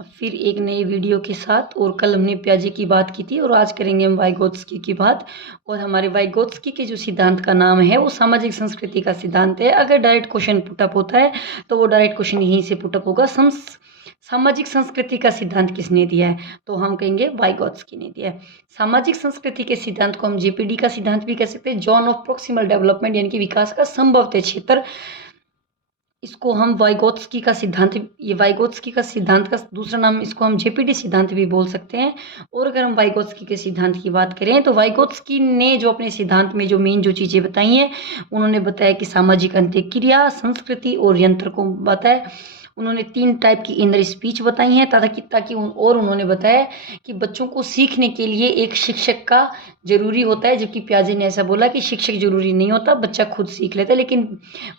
फिर एक नए वीडियो के साथ। और कल हमने पियाजे की बात की थी और आज करेंगे हम वाइगोत्स्की की बात। और हमारे वाइगोत्स्की के जो सिद्धांत का नाम है वो सामाजिक संस्कृति का सिद्धांत है। अगर डायरेक्ट क्वेश्चन पुटअप होता है तो वो डायरेक्ट क्वेश्चन यहीं से पुटअप होगा, सामाजिक संस्कृति का सिद्धांत किसने दिया है, तो हम कहेंगे वाइगोत्स्की ने दिया है। सामाजिक संस्कृति के सिद्धांत को हम जेपीडी का सिद्धांत भी कह सकते हैं, जोन ऑफ प्रोक्सिमल डेवलपमेंट, यानी कि विकास का संभवतः क्षेत्र। इसको हम वाइगोत्स्की का सिद्धांत, ये वाइगोत्स्की का सिद्धांत का दूसरा नाम, इसको हम जेपीडी सिद्धांत भी बोल सकते हैं। और अगर हम वाइगोत्स्की के सिद्धांत की बात करें तो वाइगोत्स्की ने जो अपने सिद्धांत में जो मेन जो चीज़ें बताई हैं, उन्होंने बताया कि सामाजिक अंतःक्रिया, संस्कृति और यंत्र को बताया। उन्होंने 3 टाइप की इनर स्पीच बताई हैं ताकि और उन्होंने बताया कि बच्चों को सीखने के लिए एक शिक्षक का जरूरी होता है, जबकि पियाजे ने ऐसा बोला कि शिक्षक जरूरी नहीं होता, बच्चा खुद सीख लेता है। लेकिन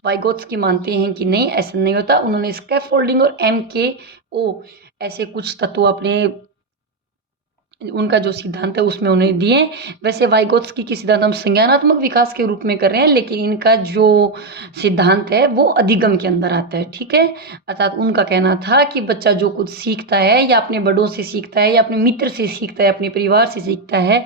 वाइगोत्स्की मानते हैं कि नहीं, ऐसा नहीं होता। उन्होंने स्कैफोल्डिंग और MKO ऐसे कुछ तत्व अपने उनका जो सिद्धांत है उसमें उन्हें दिए। वैसे वाइगोत्स्की के सिद्धांत हम संज्ञानात्मक विकास के रूप में कर रहे हैं, लेकिन इनका जो सिद्धांत है वो अधिगम के अंदर आता है, ठीक है। अर्थात उनका कहना था कि बच्चा जो कुछ सीखता है या अपने बड़ों से सीखता है या अपने मित्र से सीखता है, अपने परिवार से सीखता है,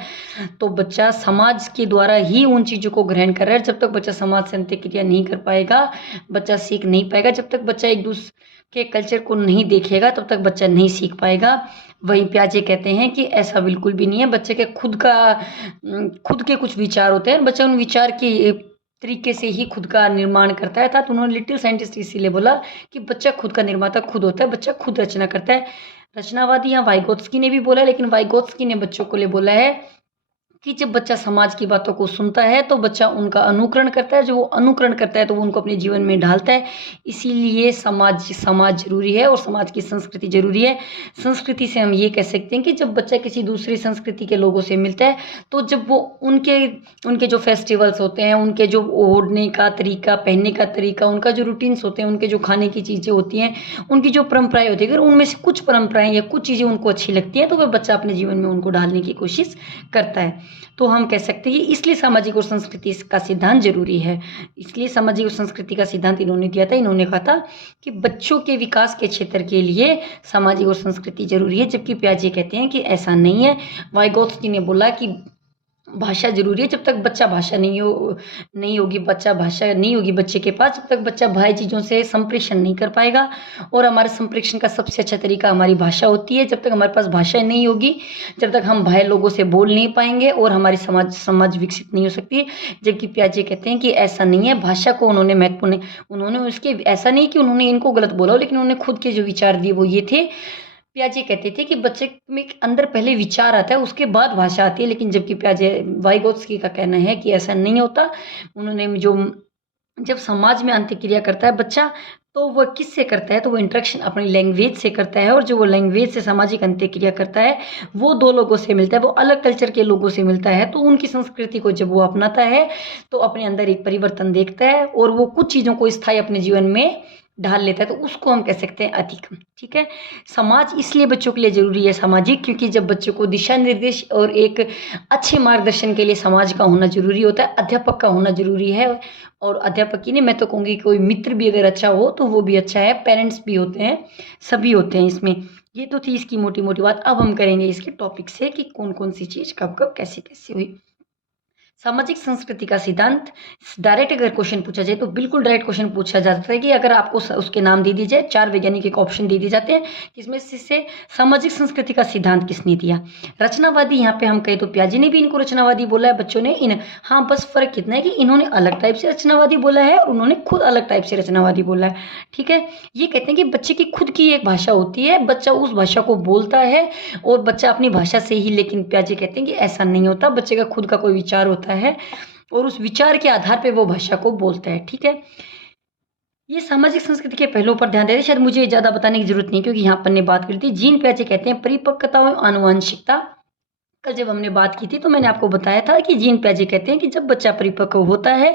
तो बच्चा समाज के द्वारा ही उन चीज़ों को ग्रहण कर रहा है। जब तक बच्चा समाज से अंतःक्रिया नहीं कर पाएगा, बच्चा सीख नहीं पाएगा। जब तक बच्चा एक दूसरे के कल्चर को नहीं देखेगा तब तक बच्चा नहीं सीख पाएगा। वहीं पियाजे कहते हैं कि ऐसा बिल्कुल भी नहीं है। बच्चे के खुद के कुछ विचार होते हैं, बच्चा उन विचार के तरीके से ही खुद का निर्माण करता है। अर्थात उन्होंने लिटिल साइंटिस्ट इसीलिए बोला कि बच्चा खुद का निर्माता खुद होता है, बच्चा खुद रचना करता है। रचनावादी यहाँ वाइगोत्स्की ने भी बोला, लेकिन वाइगोत्स्की ने बच्चों को लिए बोला है कि जब बच्चा समाज की बातों को सुनता है तो बच्चा उनका अनुकरण करता है, जो वो अनुकरण करता है तो वो उनको अपने जीवन में ढालता है। इसीलिए समाज जरूरी है और समाज की संस्कृति जरूरी है। संस्कृति से हम ये कह सकते हैं कि जब बच्चा किसी दूसरी संस्कृति के लोगों से मिलता है तो जब वो उनके जो फेस्टिवल्स होते हैं, उनके जो ओढ़ने का तरीका, पहनने का तरीका, उनका जो रूटीन्स होते हैं, उनके जो खाने की चीज़ें होती हैं, उनकी जो परंपराएं होती है, अगर उनमें से कुछ परंपराएं या कुछ चीज़ें उनको अच्छी लगती हैं तो वह बच्चा अपने जीवन में उनको ढालने की कोशिश करता है। तो हम कह सकते हैं कि इसलिए सामाजिक और संस्कृति का सिद्धांत जरूरी है। इसलिए सामाजिक और संस्कृति का सिद्धांत इन्होंने दिया था। इन्होंने कहा था कि बच्चों के विकास के क्षेत्र के लिए सामाजिक और संस्कृति जरूरी है, जबकि पियाजे कहते हैं कि ऐसा नहीं है। वाइगोत्स्की ने बोला कि भाषा जरूरी है। जब तक बच्चा भाषा नहीं होगी बच्चे के पास, जब तक बच्चा बाह्य चीज़ों से संप्रेषण नहीं कर पाएगा। और हमारे संप्रेषण का सबसे अच्छा तरीका हमारी भाषा होती है। जब तक हमारे पास भाषा नहीं होगी, जब तक हम बाह्य लोगों से बोल नहीं पाएंगे और हमारी समझ विकसित नहीं हो सकती। जबकि पियाजे कहते हैं कि ऐसा नहीं है। भाषा को उन्होंने महत्वपूर्ण, उन्होंने उसके ऐसा नहीं कि उन्होंने इनको गलत बोला, लेकिन उन्होंने खुद के जो विचार दिए वो ये थे। पियाजे कहते थे कि बच्चे में अंदर पहले विचार आता है, उसके बाद भाषा आती है। लेकिन जबकि वाइगोत्स्की का कहना है कि ऐसा नहीं होता। उन्होंने जब समाज में अंतःक्रिया करता है बच्चा, तो वह किससे करता है, तो वो इंटरेक्शन अपनी लैंग्वेज से करता है। और जो वो लैंग्वेज से सामाजिक अंतःक्रिया करता है वो 2 लोगों से मिलता है, वो अलग कल्चर के लोगों से मिलता है। तो उनकी संस्कृति को जब वो अपनाता है तो अपने अंदर एक परिवर्तन देखता है और वो कुछ चीज़ों को स्थायी अपने जीवन में ढाल लेता है, तो उसको हम कह सकते हैं अधिगम, ठीक है। समाज इसलिए बच्चों के लिए जरूरी है सामाजिक, क्योंकि जब बच्चों को दिशा निर्देश और एक अच्छे मार्गदर्शन के लिए समाज का होना जरूरी होता है, अध्यापक का होना जरूरी है। और अध्यापक ही नहीं, मैं तो कहूँगी कोई मित्र भी अगर अच्छा हो तो वो भी अच्छा है, पेरेंट्स भी होते हैं, सभी होते हैं इसमें। ये तो थी इसकी मोटी मोटी बात। अब हम करेंगे इसके टॉपिक से कि कौन कौन सी चीज़ कब कब कैसे कैसे हुई। सामाजिक संस्कृति का सिद्धांत, डायरेक्ट अगर क्वेश्चन पूछा जाए तो बिल्कुल डायरेक्ट क्वेश्चन पूछा जाता है कि अगर आपको उसके नाम दे दिए जाए, 4 वैज्ञानिक एक ऑप्शन दे दिए जाते हैं, जिसमें से सामाजिक संस्कृति का सिद्धांत किसने दिया। रचनावादी, यहाँ पे हम कहें तो पियाजे ने भी इनको रचनावादी बोला है, बच्चों ने हाँ, बस फर्क कितना है कि इन्होंने अलग टाइप से रचनावादी बोला है और उन्होंने खुद अलग टाइप से रचनावादी बोला है, ठीक है। ये कहते हैं कि बच्चे की खुद की एक भाषा होती है, बच्चा उस भाषा को बोलता है और बच्चा अपनी भाषा से ही। लेकिन पियाजे कहते हैं कि ऐसा नहीं होता, बच्चे का खुद का कोई विचार होता है और उस विचार के आधार पे वो भाषा को बोलता है, ठीक है। ये सामाजिक संस्कृति के पहलुओं पर ध्यान देते हैं। शायद मुझे ज़्यादा बताने की जरूरत नहीं, क्योंकि यहाँ पर ने बात करी थी। जीन पियाजे कहते हैं परिपक्वता और आनुवंशिकता। कल जब हमने बात की थी तो मैंने आपको बताया था कि जीन पियाजे कहते हैं कि जब बच्चा परिपक्व होता है,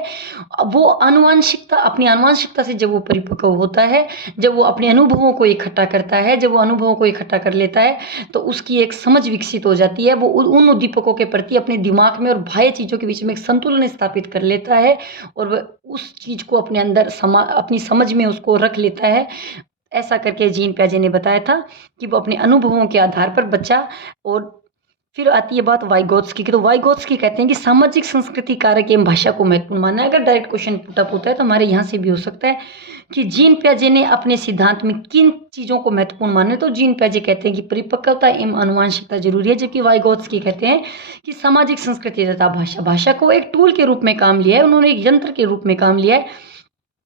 वो अपनी आनुवंशिकता से जब वो परिपक्व होता है, जब वो अपने अनुभवों को इकट्ठा करता है, जब वो अनुभवों को इकट्ठा कर लेता है तो उसकी एक समझ विकसित हो जाती है। वो उन उद्दीपकों के प्रति अपने दिमाग में और बाह्य चीज़ों के बीच में एक संतुलन स्थापित कर लेता है और वह उस चीज़ को अपने अंदर अपनी समझ में उसको रख लेता है। ऐसा करके जीन पियाजे ने बताया था कि वो अपने अनुभवों के आधार पर बच्चा। और फिर आती है बात वाइगोत्स्की की। तो वाइगोत्स्की कहते हैं कि सामाजिक संस्कृति कारक एवं भाषा को महत्वपूर्ण माना है। अगर डायरेक्ट क्वेश्चन पुटअप होता है तो हमारे यहाँ से भी हो सकता है कि जीन पियाजे ने अपने सिद्धांत में किन चीज़ों को महत्वपूर्ण माने। तो जीन पियाजे कहते हैं कि परिपक्वता एवं आनुवंशिकता जरूरी है, जबकि वाइगोत्स्की कहते हैं कि सामाजिक संस्कृति तथा भाषा को एक टूल के रूप में काम लिया है, उन्होंने एक यंत्र के रूप में काम लिया है।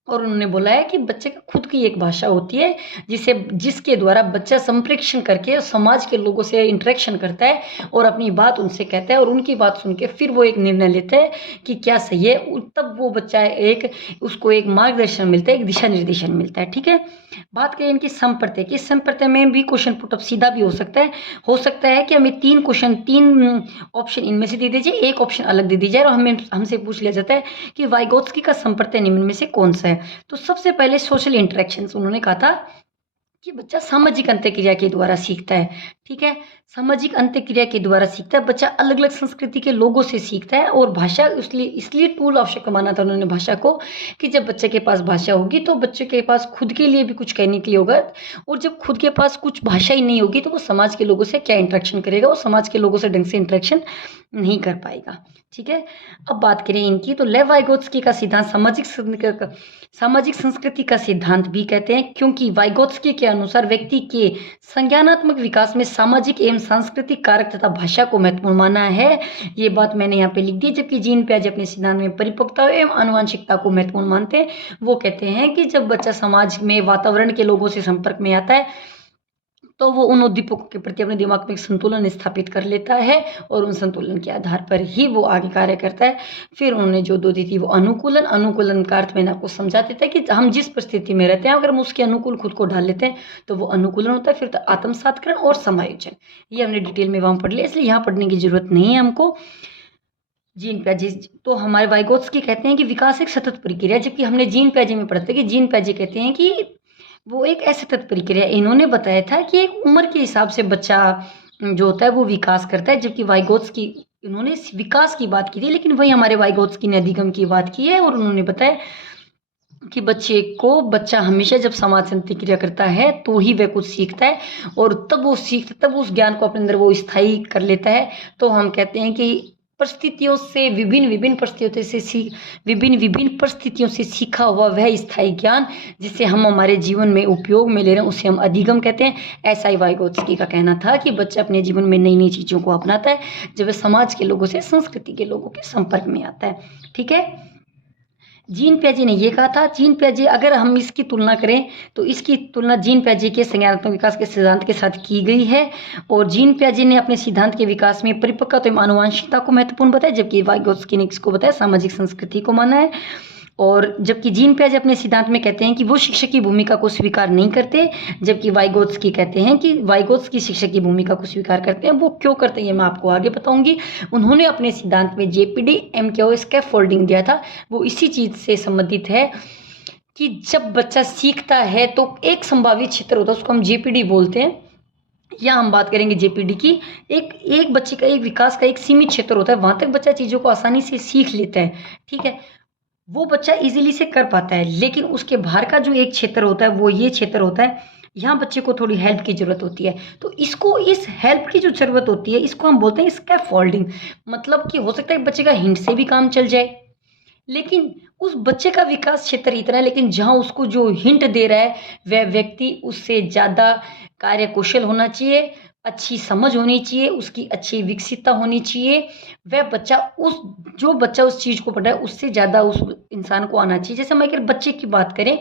और उन्होंने बोला है कि बच्चे का खुद की एक भाषा होती है जिसके द्वारा बच्चा संप्रेषण करके समाज के लोगों से इंटरेक्शन करता है और अपनी बात उनसे कहता है और उनकी बात सुन के फिर वो एक निर्णय लेता है कि क्या सही है। तब वो बच्चा उसको एक मार्गदर्शन मिलता है, एक दिशा निर्देशन मिलता है। ठीक है, बात करें इनकी समप्रत्यय की। समप्रत्यय में भी क्वेश्चन पुटअप सीधा भी हो सकता है कि हमें तीन ऑप्शन इनमें से दे दीजिए, एक ऑप्शन अलग दे दीजिए और हमसे पूछ लिया जाता है कि वाइगोत्स्की का समप्रत्यय निम्न में से कौन सा है। तो सबसे पहले सोशल इंटरेक्शंस, उन्होंने कहा था कि बच्चा सामाजिक अंतःक्रिया के द्वारा सीखता है। ठीक है, सामाजिक अंतःक्रिया के द्वारा सीखता है, बच्चा अलग अलग संस्कृति के लोगों से सीखता है। और भाषा इसलिए टूल आवश्यक माना था उन्होंने भाषा को, कि जब बच्चे के पास भाषा होगी तो बच्चे के पास खुद के लिए भी कुछ कहने के लिए होगा, और जब खुद के पास कुछ भाषा ही नहीं होगी तो वो समाज के लोगों से क्या इंटरेक्शन करेगा, वो समाज के लोगों से ढंग से इंटरेक्शन नहीं कर पाएगा। ठीक है, अब बात करें इनकी, तो लेव वाइगोत्स्की का सिद्धांत सामाजिक संस्कृति का सिद्धांत भी कहते हैं, क्योंकि वाइगोत्स्की के अनुसार व्यक्ति के संज्ञानात्मक विकास में सामाजिक एवं सांस्कृतिक कारक तथा भाषा को महत्वपूर्ण माना है। ये बात मैंने यहाँ पे लिख दी। जबकि जीन पियाजे अपने सिद्धांत में परिपक्वता एवं आनुवंशिकता को महत्वपूर्ण मानते हैं। वो कहते हैं कि जब बच्चा समाज में वातावरण के लोगों से संपर्क में आता है तो वो उन उद्दीपकों के प्रति अपने दिमाग में एक संतुलन स्थापित कर लेता है और उन संतुलन के आधार पर ही वो आगे कार्य करता है। फिर उन्होंने जो दो दी थी वो अनुकूलन का अर्थ मैंने आपको समझा देता है कि हम जिस परिस्थिति में रहते हैं अगर हम उसके अनुकूल खुद को ढाल लेते हैं तो वो अनुकूलन होता है। फिर तो आत्मसातकरण और समायोजन, ये हमने डिटेल में वहाँ पढ़ लिया, इसलिए यहाँ पढ़ने की जरूरत नहीं है हमको। जीन पियाजे तो हमारे वाइगोत्स्की कहते हैं कि विकास एक सतत प्रक्रिया, जबकि हमने जीन पियाजे में पढ़ा था कि जीन पियाजे कहते हैं कि वो एक असतत प्रक्रिया। इन्होंने बताया था कि एक उम्र के हिसाब से बच्चा जो होता है वो विकास करता है, जबकि वाइगोत्स्की इन्होंने विकास की बात की थी, लेकिन वही हमारे वाइगोत्स्की ने अधिगम की बात की है। और उन्होंने बताया कि बच्चा हमेशा जब समाज से अंतःक्रिया करता है तो ही वह कुछ सीखता है और तब उस ज्ञान को अपने अंदर वो स्थायी कर लेता है। तो हम कहते हैं कि विभिन्न परिस्थितियों से सीखा हुआ वह स्थायी ज्ञान जिसे हम हमारे जीवन में उपयोग में ले रहे हैं उसे हम अधिगम कहते हैं। ऐसा ही वाइगोत्स्की का कहना था कि बच्चा अपने जीवन में नई नई चीज़ों को अपनाता है जब वह समाज के लोगों से, संस्कृति के लोगों के संपर्क में आता है। ठीक है, जीन पियाजे ने ये कहा था। जीन पियाजे, अगर हम इसकी तुलना करें तो इसकी तुलना जीन पियाजे के संज्ञानात्मक विकास के सिद्धांत के साथ की गई है। और जीन पियाजे ने अपने सिद्धांत के विकास में परिपक्वता एवं आनुवंशिकता को महत्वपूर्ण बताया, जबकि वाइगोत्स्की ने इसको बताया सामाजिक संस्कृति को माना है। और जबकि जीन पियाजे अपने सिद्धांत में कहते हैं कि वो शिक्षक की भूमिका को स्वीकार नहीं करते, जबकि वाइगोत्स्की कहते हैं कि वाइगोत्स्की शिक्षक की भूमिका को स्वीकार करते हैं। वो क्यों करते हैं ये मैं आपको आगे बताऊंगी। उन्होंने अपने सिद्धांत में जेपीडी एमकेओ स्कैफोल्डिंग दिया था, वो इसी चीज़ से संबंधित है कि जब बच्चा सीखता है तो एक संभावित क्षेत्र होता है, उसको हम जेपीडी बोलते हैं। या हम बात करेंगे जेपीडी की, एक बच्चे का एक विकास का एक सीमित क्षेत्र होता है, वहाँ तक बच्चा चीज़ों को आसानी से सीख लेता है। ठीक है, वो बच्चा इजीली से कर पाता है, लेकिन उसके बाहर का जो एक क्षेत्र होता है वो ये क्षेत्र होता है, यहाँ बच्चे को थोड़ी हेल्प की जरूरत होती है। तो इस हेल्प की जो जरूरत होती है इसको हम बोलते हैं स्कैफोल्डिंग। मतलब कि हो सकता है बच्चे का हिंट से भी काम चल जाए, लेकिन उस बच्चे का विकास क्षेत्र इतना है, लेकिन जहाँ उसको जो हिंट दे रहा है वह व्यक्ति उससे ज़्यादा कार्यकुशल होना चाहिए, अच्छी समझ होनी चाहिए, उसकी अच्छी विकसितता होनी चाहिए। वह बच्चा जो बच्चा उस चीज़ को पढ़ रहा है उससे ज़्यादा उस इंसान को आना चाहिए। जैसे हम अगर बच्चे की बात करें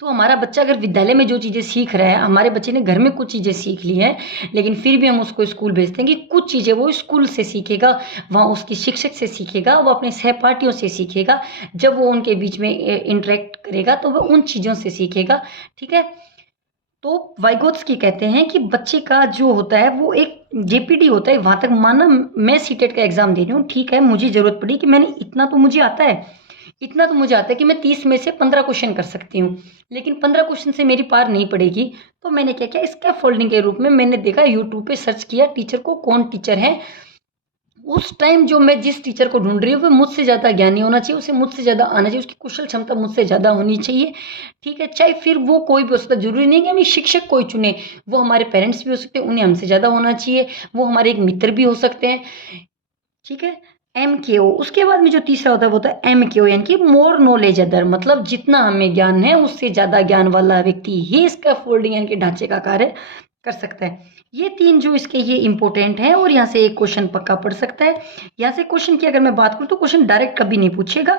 तो हमारा बच्चा अगर विद्यालय में जो चीज़ें सीख रहा है, हमारे बच्चे ने घर में कुछ चीज़ें सीख ली हैं, लेकिन फिर भी हम उसको स्कूल भेजते हैं कि कुछ चीज़ें वो स्कूल से सीखेगा, वहाँ उसकी शिक्षक से सीखेगा, वो अपने सहपाठियों से सीखेगा। जब वो उनके बीच में इंटरेक्ट करेगा तो वह उन चीज़ों से सीखेगा। ठीक है, तो वाइगोत्स्की कहते हैं कि बच्चे का जो होता है वो एक जेपीडी होता है। वहाँ तक माना मैं सीटेट का एग्जाम दे रही हूँ, ठीक है, मुझे ज़रूरत पड़ी कि मैंने इतना तो मुझे आता है कि मैं 30 में से 15 क्वेश्चन कर सकती हूँ, लेकिन 15 क्वेश्चन से मेरी पार नहीं पड़ेगी। तो मैंने क्या किया, स्कैफोल्डिंग के रूप में मैंने देखा, यूट्यूब पे सर्च किया टीचर को, कौन टीचर है उस टाइम जो मैं जिस टीचर को ढूंढ रही हूँ वो मुझसे ज़्यादा ज्ञानी होना चाहिए, उसे मुझसे ज़्यादा आना चाहिए, उसकी कुशल क्षमता मुझसे ज़्यादा होनी चाहिए। ठीक है, चाहे फिर वो कोई भी हो सकता है, जरूरी नहीं कि हमें शिक्षक कोई चुने, वो हमारे पेरेंट्स भी हो सकते हैं, उन्हें हमसे ज़्यादा होना चाहिए, वो हमारे एक मित्र भी हो सकते हैं। ठीक है, MKO। उसके बाद में जो तीसरा होता है वो होता है MKO, यानी कि मोर नॉलेज अदर, मतलब जितना हमें ज्ञान है उससे ज़्यादा ज्ञान वाला व्यक्ति ही इसका फोल्डिंग यानी कि ढांचे का कार्य कर सकता है। ये तीन जो इसके ये इंपॉर्टेंट है, और यहाँ से एक क्वेश्चन पक्का पड़ सकता है। यहाँ से क्वेश्चन की अगर मैं बात करूँ तो क्वेश्चन डायरेक्ट कभी नहीं पूछेगा,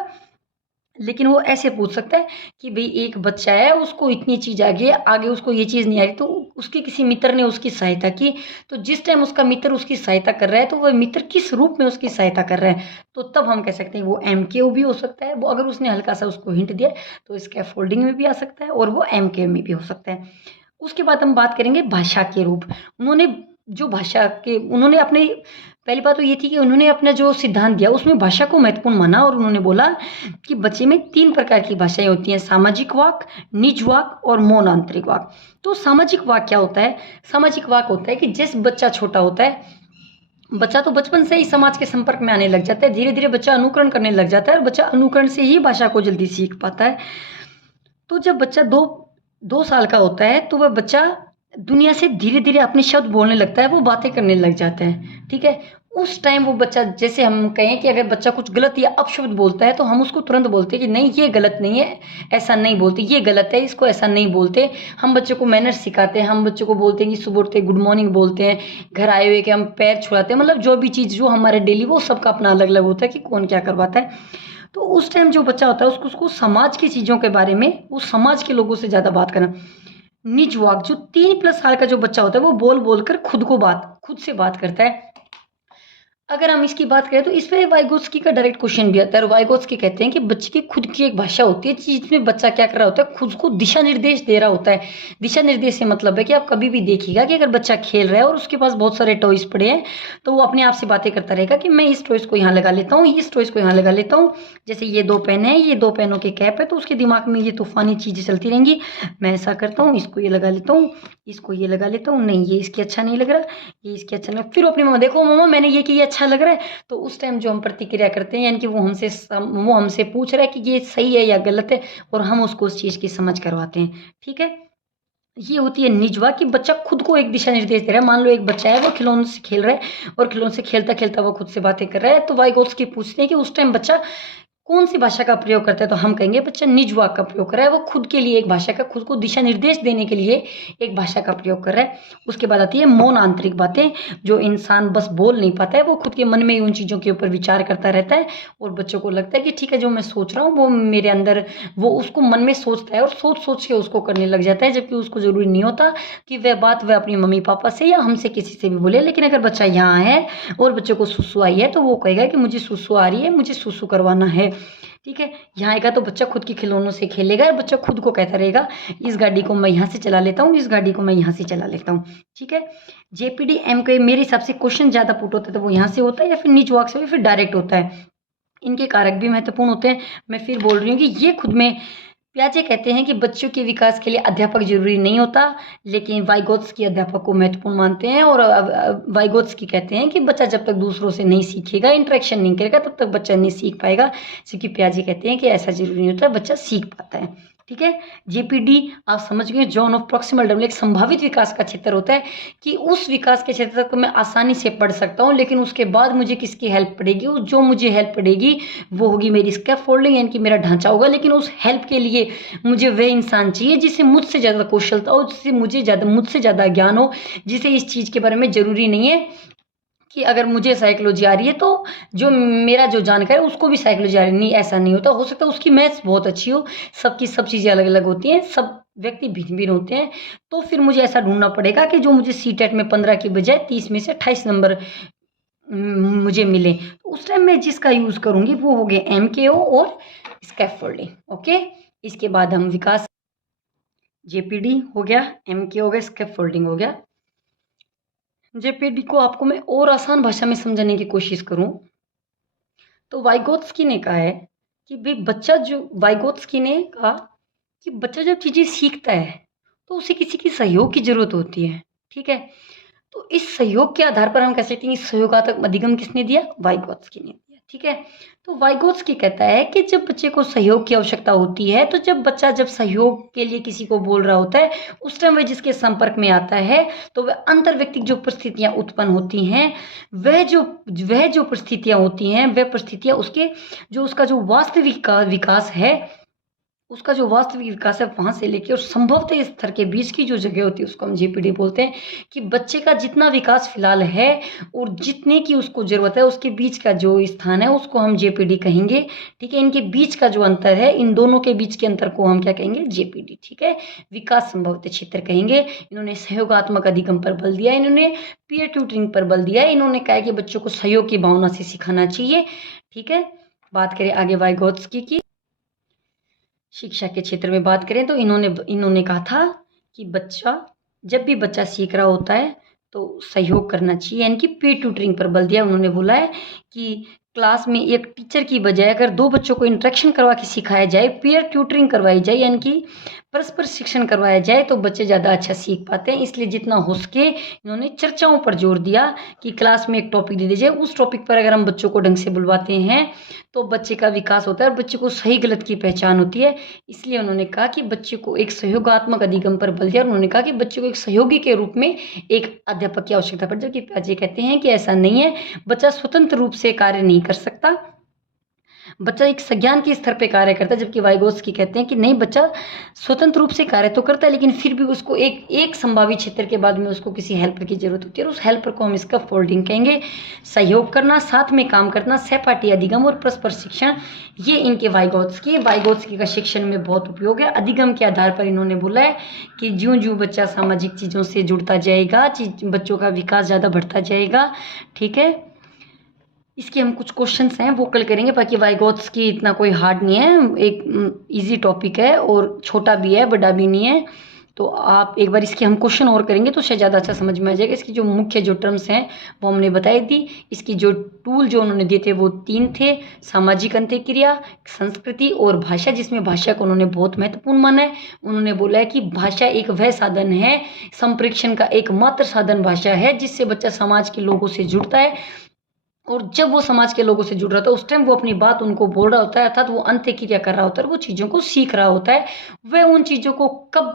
लेकिन वो ऐसे पूछ सकता है कि भाई एक बच्चा है, उसको इतनी चीज आ गई है, आगे उसको ये चीज नहीं आ रही, तो उसके किसी मित्र ने उसकी सहायता की, तो जिस टाइम उसका मित्र उसकी सहायता कर रहा है तो वह मित्र किस रूप में उसकी सहायता कर रहा है, तो तब हम कह सकते हैं वो MKO भी हो सकता है। वो अगर उसने हल्का सा उसको हिंट दिया तो स्कैफोल्डिंग में भी आ सकता है और वो MKO में भी हो सकता है। उसके बाद हम बात करेंगे भाषा के रूप। उन्होंने जो भाषा के उन्होंने अपने पहली बात तो ये थी कि उन्होंने अपना जो सिद्धांत दिया उसमें भाषा को महत्वपूर्ण माना, और उन्होंने बोला कि बच्चे में 3 प्रकार की भाषाएं होती हैं, सामाजिक वाक, निज वाक और मौन आंतरिक वाक। तो सामाजिक वाक क्या होता है? सामाजिक वाक होता है कि जिस बच्चा छोटा होता है, बच्चा तो बचपन से ही समाज के संपर्क में आने लग जाता है, धीरे धीरे बच्चा अनुकरण करने लग जाता है, और बच्चा अनुकरण से ही भाषा को जल्दी सीख पाता है। तो जब बच्चा दो साल का होता है तो वह बच्चा दुनिया से धीरे धीरे अपने शब्द बोलने लगता है, वो बातें करने लग जाता है। ठीक है, उस टाइम वो बच्चा, जैसे हम कहें कि अगर बच्चा कुछ गलत या अपशब्द बोलता है तो हम उसको तुरंत बोलते हैं कि नहीं ये गलत नहीं है, ऐसा नहीं बोलते, ये गलत है, इसको ऐसा नहीं बोलते। हम बच्चों को मैनर्स सिखाते हैं, हम बच्चों को बोलते हैं कि सुबह उठते गुड मॉर्निंग बोलते हैं, घर आए हुए कि हम पैर छुड़ाते हैं, मतलब जो भी चीज़ जो हमारे डेली, वो सबका अपना अलग अलग होता है कि कौन क्या करवाता है। तो उस टाइम जो बच्चा होता है उसको समाज की चीज़ों के बारे में, वो समाज के लोगों से ज़्यादा बात करना। निज वाक, जो 3+ साल का जो बच्चा होता है वो बोल बोल कर खुद से बात करता है। अगर हम इसकी बात करें तो इस पे वाइगोत्स्की का डायरेक्ट क्वेश्चन भी आता है, और वाइगोत्स्की कहते हैं कि बच्चे की खुद की एक भाषा होती है जिसमें बच्चा क्या कर रहा होता है, खुद को दिशा निर्देश दे रहा होता है। दिशा निर्देश से मतलब है कि आप कभी भी देखिएगा कि अगर बच्चा खेल रहा है और उसके पास बहुत सारे टॉयज पड़े हैं, तो वो अपने आप से बातें करता रहेगा कि मैं इस टॉयज को यहाँ लगा लेता हूँ, इस टॉयज को यहाँ लगा लेता हूँ। जैसे ये 2 पेन है, ये 2 पेनों के कैप है, तो उसके दिमाग में ये तूफानी चीजें चलती रहेंगी। मैं ऐसा करता हूँ, इसको ये लगा लेता हूँ, इसको ये लगा लेता हूँ, नहीं ये इसके अच्छा नहीं लग रहा, ये इसके अच्छा नहीं। फिर अपनी मम्मा, देखो मम्मा मैंने ये किया, अच्छा लग रहा है। तो उस टाइम जो हम प्रतिक्रिया करते हैं, यानी कि वो हमसे पूछ रहा है कि ये सही है या गलत है, और हम उसको उस चीज़ की समझ करवाते हैं। ठीक है, ये होती है निजवा, कि बच्चा खुद को एक दिशा निर्देश दे रहा है। मान लो एक बच्चा है, वो खिलौनों से खेल रहा है और खिलौनों से खेलता खेलता वो खुद से बातें कर रहा है, तो वाइगोत्स्की पूछते हैं कि उस टाइम बच्चा कौन सी भाषा का प्रयोग करता है, तो हम कहेंगे बच्चा निज वाक का प्रयोग कर रहा है, वो खुद के लिए एक भाषा का, खुद को दिशा निर्देश देने के लिए एक भाषा का प्रयोग कर रहा है। उसके बाद आती है मौन आंतरिक बातें, जो इंसान बस बोल नहीं पाता है, वो खुद के मन में ही उन चीज़ों के ऊपर विचार करता रहता है, और बच्चों को लगता है कि ठीक है जो मैं सोच रहा हूँ वो मेरे अंदर, वो उसको मन में सोचता है और सोच सोच के उसको करने लग जाता है, जबकि उसको जरूरी नहीं होता कि वह बात वह अपनी मम्मी पापा से या हमसे किसी से भी बोले। लेकिन अगर बच्चा यहाँ है और बच्चे को सुसु आई है तो वो कहेगा कि मुझे सुसु आ रही है, मुझे सुसु करवाना है। ठीक है, यहाँ आएगा तो बच्चा खुद के खिलौनों से खेलेगा, और बच्चा खुद को कहता रहेगा इस गाड़ी को मैं यहाँ से चला लेता हूँ, इस गाड़ी को मैं यहाँ से चला लेता हूँ। ठीक है, JPD MK मेरे हिसाब से क्वेश्चन ज़्यादा पुट होता है तो वो यहाँ से होता है, या फिर निज वाक से, या फिर डायरेक्ट होता है। इनके कारक भी महत्वपूर्ण होते हैं। मैं फिर बोल रही हूँ कि ये खुद में, प्याजे कहते हैं कि बच्चों के विकास के लिए अध्यापक जरूरी नहीं होता, लेकिन वाइगोत्स्की अध्यापक को महत्वपूर्ण मानते हैं। और वाइगोत्स्की कहते हैं कि बच्चा जब तक दूसरों से नहीं सीखेगा, इंटरेक्शन नहीं करेगा, तब तक बच्चा नहीं सीख पाएगा। जबकि प्याजे कहते हैं कि ऐसा जरूरी नहीं होता, बच्चा सीख पाता है। ठीक है, JPD आप समझ गए, जोन ऑफ प्रॉक्सिमल डेवलपमेंट, एक संभावित विकास का क्षेत्र होता है कि उस विकास के क्षेत्र तक तो मैं आसानी से पढ़ सकता हूँ, लेकिन उसके बाद मुझे किसकी हेल्प पड़ेगी, जो मुझे हेल्प पड़ेगी वो होगी मेरी स्कैफोल्डिंग, यानी कि मेरा ढांचा होगा। लेकिन उस हेल्प के लिए मुझे वह इंसान चाहिए जिसे मुझसे ज़्यादा कौशलता हो, जिसे मुझसे ज़्यादा ज्ञान हो, जिसे इस चीज़ के बारे में ज़रूरी नहीं है कि अगर मुझे साइकोलॉजी आ रही है तो जो मेरा जो जानकार है उसको भी साइकोलॉजी आ रही है। नहीं, ऐसा नहीं होता। हो सकता है उसकी मैथ्स बहुत अच्छी हो, सबकी सब चीज़ें अलग अलग होती हैं, सब व्यक्ति भिन्न भिन्न होते हैं। तो फिर मुझे ऐसा ढूंढना पड़ेगा कि जो मुझे CTET में 15 की बजाय 30 में से 28 नंबर मुझे मिले। तो उस टाइम मैं जिसका यूज़ करूँगी वो हो गए MKO और स्कैफोल्डिंग। ओके, इसके बाद हम विकास, JPD हो गया, MKO हो गया, स्कैफोल्डिंग हो गया। JPD को आपको मैं और आसान भाषा में समझाने की कोशिश करूं तो वाइगोत्स्की ने कहा है कि भाई वाइगोत्स्की ने कहा कि बच्चा जब चीज़ें सीखता है तो उसे किसी की सहयोग की जरूरत होती है। ठीक है, तो इस सहयोग के आधार पर हम कह सकते हैं कि सहयोगात्मक अधिगम किसने दिया? वाइगोत्स्की ने दिया। ठीक है, तो वाइगोत्स्की कहता है कि जब बच्चे को सहयोग की आवश्यकता होती है, तो जब बच्चा जब सहयोग के लिए किसी को बोल रहा होता है, उस टाइम वह जिसके संपर्क में आता है, तो वह अंतर्व्यक्तिक जो परिस्थितियां उत्पन्न होती हैं, वह जो परिस्थितियां होती हैं, वह परिस्थितियां उसके जो उसका जो वास्तविक विकास है, उसका जो वास्तविक विकास है वहाँ से लेके और संभवतः स्तर के बीच की जो जगह होती है उसको हम जीपीडी बोलते हैं, कि बच्चे का जितना विकास फिलहाल है और जितने की उसको ज़रूरत है उसके बीच का जो स्थान है उसको हम जेपीडी कहेंगे। ठीक है, इनके बीच का जो अंतर है, इन दोनों के बीच के अंतर को हम क्या कहेंगे? जेपीडी। ठीक है, विकास संभवतः क्षेत्र कहेंगे। इन्होंने सहयोगात्मक अधिगम पर बल दिया, इन्होंने पीयर ट्यूटरिंग पर बल दिया, इन्होंने कहा कि बच्चों को सहयोग की भावना से सिखाना चाहिए। ठीक है, बात करें आगे वाइगोत्स्की की। शिक्षा के क्षेत्र में बात करें तो इन्होंने कहा था कि जब भी बच्चा सीख रहा होता है तो सहयोग करना चाहिए, यानी कि पीयर ट्यूटरिंग पर बल दिया। उन्होंने बोला है कि क्लास में एक टीचर की बजाय अगर दो बच्चों को इंटरेक्शन करवा के सिखाया जाए, पीयर ट्यूटरिंग करवाई जाए, यानी कि परस्पर शिक्षण करवाया जाए, तो बच्चे ज़्यादा अच्छा सीख पाते हैं। इसलिए जितना हो सके इन्होंने चर्चाओं पर जोर दिया कि क्लास में एक टॉपिक दे दीजिए, उस टॉपिक पर अगर हम बच्चों को ढंग से बुलवाते हैं तो बच्चे का विकास होता है और बच्चे को सही गलत की पहचान होती है। इसलिए उन्होंने कहा कि बच्चे को एक सहयोगात्मक अधिगम पर बल दिया और उन्होंने कहा कि बच्चे को एक सहयोगी के रूप में एक अध्यापक की आवश्यकता पड़ती है। जबकि पियाजे कहते हैं कि ऐसा नहीं है, बच्चा स्वतंत्र रूप से कार्य नहीं कर सकता, बच्चा एक संज्ञान के स्तर पे कार्य करता है। जबकि वाइगोत्स्की कहते हैं कि नहीं, बच्चा स्वतंत्र रूप से कार्य तो करता है लेकिन फिर भी उसको एक संभावी क्षेत्र के बाद में उसको किसी हेल्पर की जरूरत होती है और उस हेल्पर को हम इसका फोल्डिंग कहेंगे। सहयोग करना, साथ में काम करना, सहपाठी अधिगम और परस्पर शिक्षण, ये इनके वाइगोत्स्की का शिक्षण में बहुत उपयोग है। अधिगम के आधार पर इन्होंने बोला है कि ज्यों ज्यों बच्चा सामाजिक चीज़ों से जुड़ता जाएगा, बच्चों का विकास ज़्यादा बढ़ता जाएगा। ठीक है, इसके हम कुछ क्वेश्चंस हैं वो कल करेंगे, बाकी वाइगोत्स्की इतना कोई हार्ड नहीं है, एक इजी टॉपिक है और छोटा भी है, बड़ा भी नहीं है। तो आप एक बार इसके हम क्वेश्चन और करेंगे तो शायद ज़्यादा अच्छा समझ में आ जाएगा। इसकी जो मुख्य जो टर्म्स हैं वो हमने बताई दी। इसकी जो टूल जो उन्होंने दिए थे वो 3 थे: सामाजिक अंतःक्रिया, संस्कृति और भाषा, जिसमें भाषा को उन्होंने बहुत महत्वपूर्ण माना है। उन्होंने बोला है कि भाषा एक वह साधन है, संप्रेक्षण का एकमात्र साधन भाषा है जिससे बच्चा समाज के लोगों से जुड़ता है और जब वो समाज के लोगों से जुड़ रहा होता है उस टाइम वो अपनी बात उनको बोल रहा होता है, अर्थात वो अंत्यक्रिया कर रहा होता है और वो चीज़ों को सीख रहा होता है। वह उन चीज़ों को कब